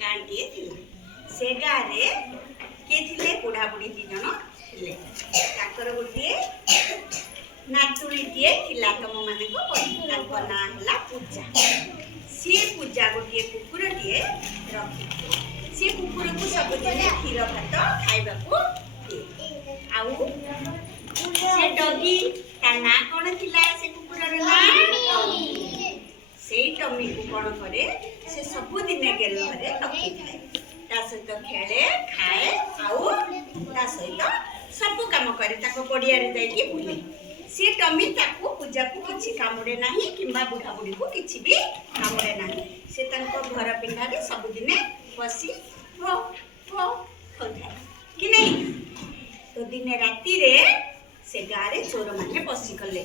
गाँटीए थिले से गाँव किए थिले बुढ़ा बुढ़ी दी जन थिले ताकर गोटे नातुणीटीए थिला तुम माने को ताको ना हला पूजा सी पूजा गोटे कुकुरटीए रखी सी कुकुर को सबुदिन क्षीर भात खाइबा को दिए आउ से डगी ता ना कोन थिला से कुकुरर ना से टमी को कोन करे से सबुदिन गेल घरे रखी थाए ता सहित खेले खाए आउ ता सहित सब काम करे ताको पड़िया रे जाई के बुले से टमी ताको पूजा को किछि कामुडे नाही किंबा बुढ़ा बुढ़ी को किछि भी कामुडे नाही से तनको घर पिंडा रे सबुदिन बसी हो होता कि नहीं तो दिन राति रे से गारे चोर माने पसी गले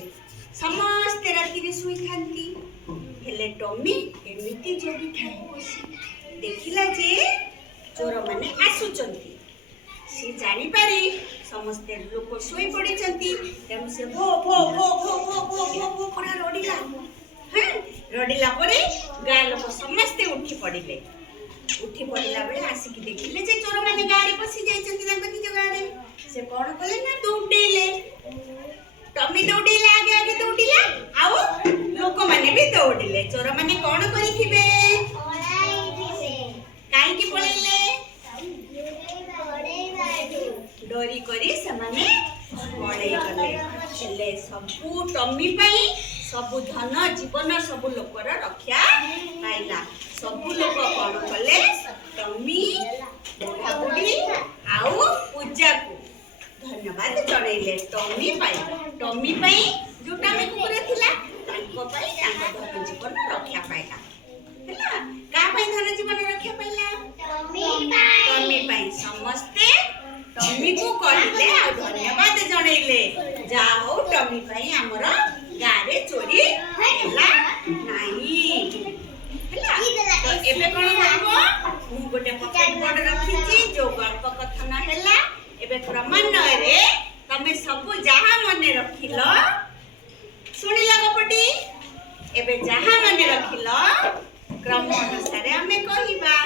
समस्त राति रे सुई थांती हेले टमी एमिति जोगी थाए बसी देखिला जे चोर माने आसुचंती से जानी पारी समस्त लोक सोई पड़ी चंती तेम से भो भो भो भो भो भो भो भो पूरा रडिला हैं रडिला परे गाय लोक समस्त उठी पड़िले उठी पड़िला बेले आसिकी देखिले जे चोर माने गारे पसी जाइचंती तांको निज गारे से कोन कले ना दौड़ेले टमी दौड़ेला आगे आगे दौड़िला आउ लोक माने भी दौड़िले चोर माने कोन करिथिबे काई की पळेले डोरी करी समाने पळेई गले हेले सबु टमी पई सबु धन जीवन सबु लोकर रक्षा पाइला सबु लोक कोन कले टमी बुढ़ा बुढ़ी आउ पूजा को धन्यवाद जणैले टमी पाई जोटा में कुकुर थिला तांको पाई तांको धन जीवन रक्षा पाइला हैला का पाई धन जीवन रक्षा पाइला टमी पाई समस्ते टमी को कहले आ धन्यवाद जणैले जा हो टमी पाई हमर गारे चोरी हैला नाही हैला तो एबे कोन करबो मु गोटे पकेट बोर्ड रखिची जो गल्प कथन हैला एबे क्रमान्वय रे तमे सब जहा मने रखिलो सुनिला गपटी एबे जहा मने रखिलो क्रम अनुसार हमें कहिबा